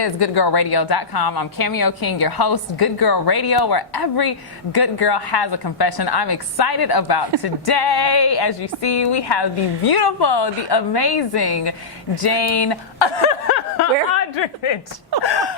is GoodGirlRadio.com. I'm Cameo King, your host, Good Girl Radio, where every good girl has a confession. I'm excited about today. As you see, we have the beautiful, the amazing Jane Aldrich.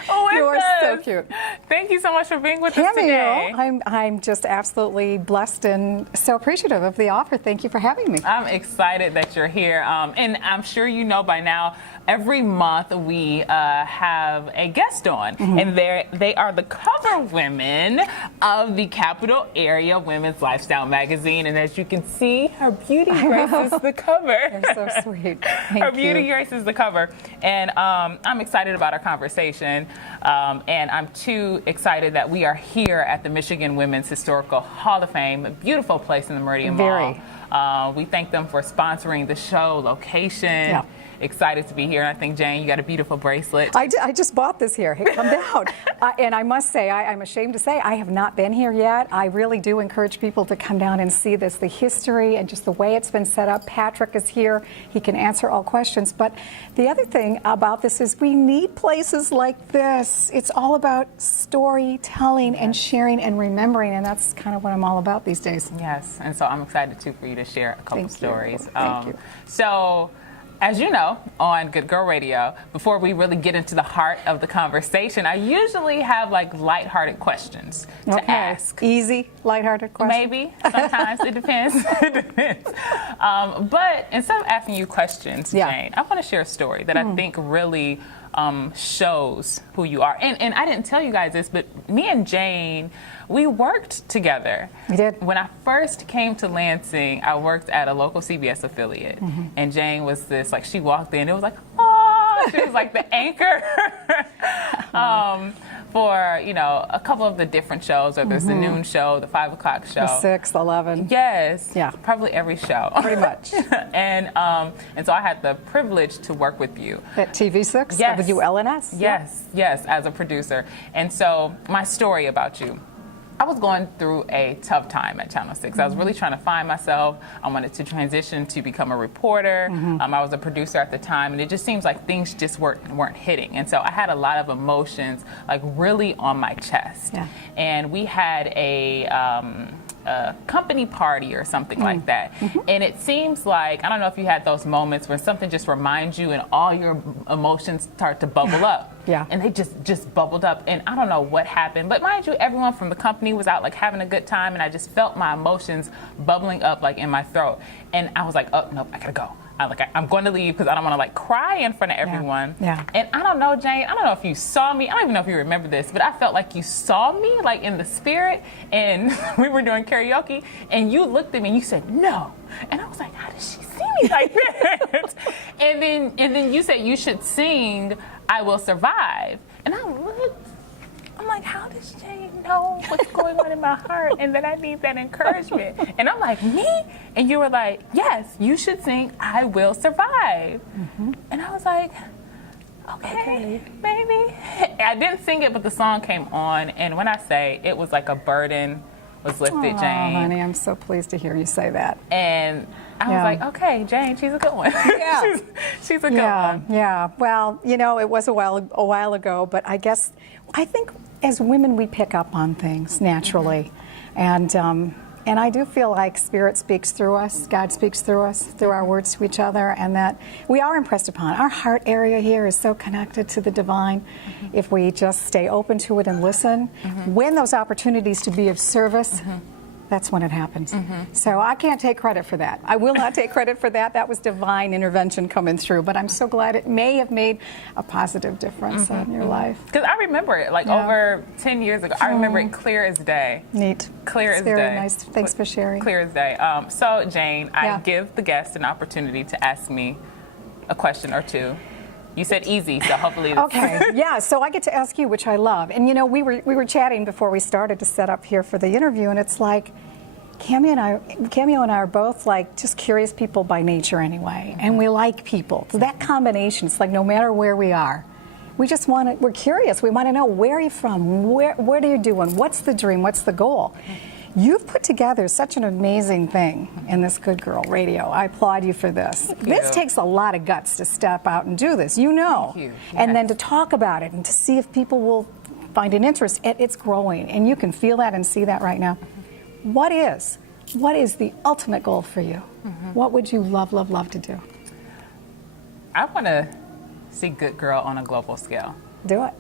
You are so cute. Thank you so much for being with us today. I'm just absolutely blessed and so appreciative of the offer. Thank you for having me. I'm excited that you're here. And I'm sure you know by now, every month we have a guest on, and they are the cover women of the Capital Area Women's Lifestyle magazine. And as you can see, her beauty graces the cover. You're so sweet. Her beauty graces the cover. And I'm excited about our conversation. And I'm too excited that we are here at the Michigan Women's Historical Hall of Fame, a beautiful place in the Meridian Mall. We thank them for sponsoring the show, location. Yeah. Excited to be here. I think, Jane, you got a beautiful bracelet. I just bought this here. Hey, come down. And I must say, I'm ashamed to say, I have not been here yet. I really do encourage people to come down and see this, the history and just the way it's been set up. Patrick is here. He can answer all questions. But the other thing about this is we need places like this. It's all about storytelling and sharing and remembering, and that's kind of what I'm all about these days. Yes, and so I'm excited, too, for you to share a couple stories. Thank you. So, as you know, on Good Girl Radio, before we really get into the heart of the conversation, I usually have like lighthearted questions to ask. Easy, lighthearted questions? Maybe. Sometimes. It depends. It depends. But instead of asking you questions, Jane, I want to share a story that I think really shows who you are. And I didn't tell you guys this, but me and Jane, we worked together. We did. When I first came to Lansing, I worked at a local CBS affiliate. And Jane was this, like, she walked in, it was like, oh, she was like the anchor for, you know, a couple of the different shows. Or there's the noon show, the 5 o'clock show. The 6, 11. Yes. Yeah. Probably every show. Pretty much. And so I had the privilege to work with you. At TV6? Yes. WLNS? Yes, yes, as a producer. And so my story about you. I was going through a tough time at Channel 6. I was really trying to find myself. I wanted to transition to become a reporter. I was a producer at the time, and it just seems like things just weren't hitting. And so I had a lot of emotions, like really on my chest. Yeah. And we had a company party or something like that. And it seems like, I don't know if you had those moments where something just reminds you and all your emotions start to bubble up. Yeah. And they just bubbled up. And I don't know what happened. But mind you, everyone from the company was out like having a good time. And I just felt my emotions bubbling up like in my throat. And I was like, oh, nope, I gotta go. I'm going to leave because I don't want to like cry in front of everyone. Yeah. And I don't know, Jane, I don't know if you saw me. I don't even know if you remember this, but I felt like you saw me like in the spirit, and we were doing karaoke, and you looked at me and you said, no. And I was like, how did she see me like that? and then you said you should sing I Will Survive. And I'm like, how does Jane know what's going on in my heart and that I need that encouragement? And I'm like, me? And you were like, yes, you should sing I Will Survive. And I was like, okay, maybe. I didn't sing it, but the song came on. And when I say it was like a burden was lifted, Jane. Honey, I'm so pleased to hear you say that. And I was like, okay, Jane, she's a good one. Yeah. she's a good one. Yeah. Well, you know, it was a while ago, but I think as women we pick up on things naturally, and I do feel like Spirit speaks through us, God speaks through us, through our words to each other, and that we are impressed upon. Our heart area here is so connected to the divine. If we just stay open to it and listen, when those opportunities to be of service, that's when it happens. So I can't take credit for that. I will not take credit for that. That was divine intervention coming through. But I'm so glad it may have made a positive difference in your life. Because I remember it, like over 10 years ago. I remember it clear as day. Neat. Clear as day. Very nice. Thanks for sharing. Clear as day. So, Jane, I give the guest an opportunity to ask me a question or two. You said easy, so hopefully. Okay. Yeah. So I get to ask you, which I love. And you know, we were chatting before we started to set up here for the interview, and it's like, Cameo and I are both like just curious people by nature anyway, and we like people. So that combination, it's like no matter where we are, we just want to. We're curious. We want to know where are you from, what are you doing, what's the dream, what's the goal. You've put together such an amazing thing in this Good Girl Radio. I applaud you for this. Thank This you. takes a lot of guts to step out and do this, you know. Thank you. And then Yes. to talk about it and to see if people will find an interest. It's growing, and you can feel that and see that right now. What is the ultimate goal for you? What would you love, love, love to do? I want to see Good Girl on a global scale. Do it.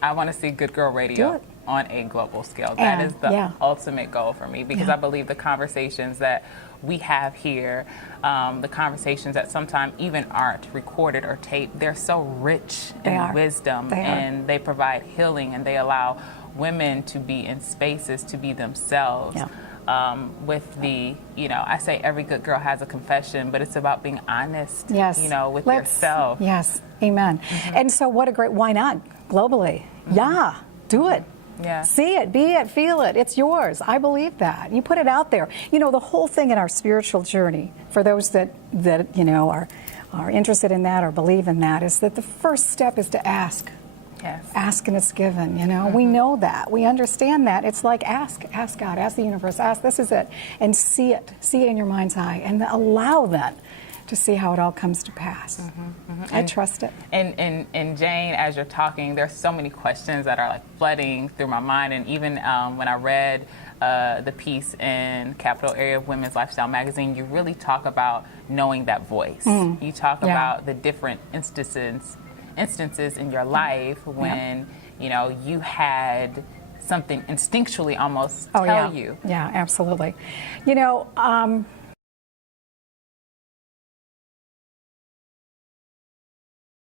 I want to see Good Girl Do Radio it. on a global scale. That is the yeah. ultimate goal for me, because Yeah. I believe the conversations that we have here, the conversations that sometimes even aren't recorded or taped, they're so rich They in are. wisdom, They are. and they provide healing, and they allow women to be in spaces to be themselves. Yeah. With the, I say every good girl has a confession, but it's about being honest, Yes. with Let's- yourself. Yes. Amen. And so why not globally? Yeah. Do it. Yeah. See it, be it, feel it. It's yours. I believe that. You put it out there. The whole thing in our spiritual journey, for those that are interested in that or believe in that, is that the first step is to ask. Yes. Ask and it's given, We know that. We understand that. It's like ask God, ask the universe, ask, this is it. And see it in your mind's eye. And allow that to see how it all comes to pass. I trust it. And Jane, as you're talking, there's so many questions that are like flooding through my mind. And even when I read the piece in Capital Area of Women's Lifestyle magazine, you really talk about knowing that voice. You talk Yeah. about the different instances in your life when you had something instinctually almost tell yeah. you. Yeah, absolutely.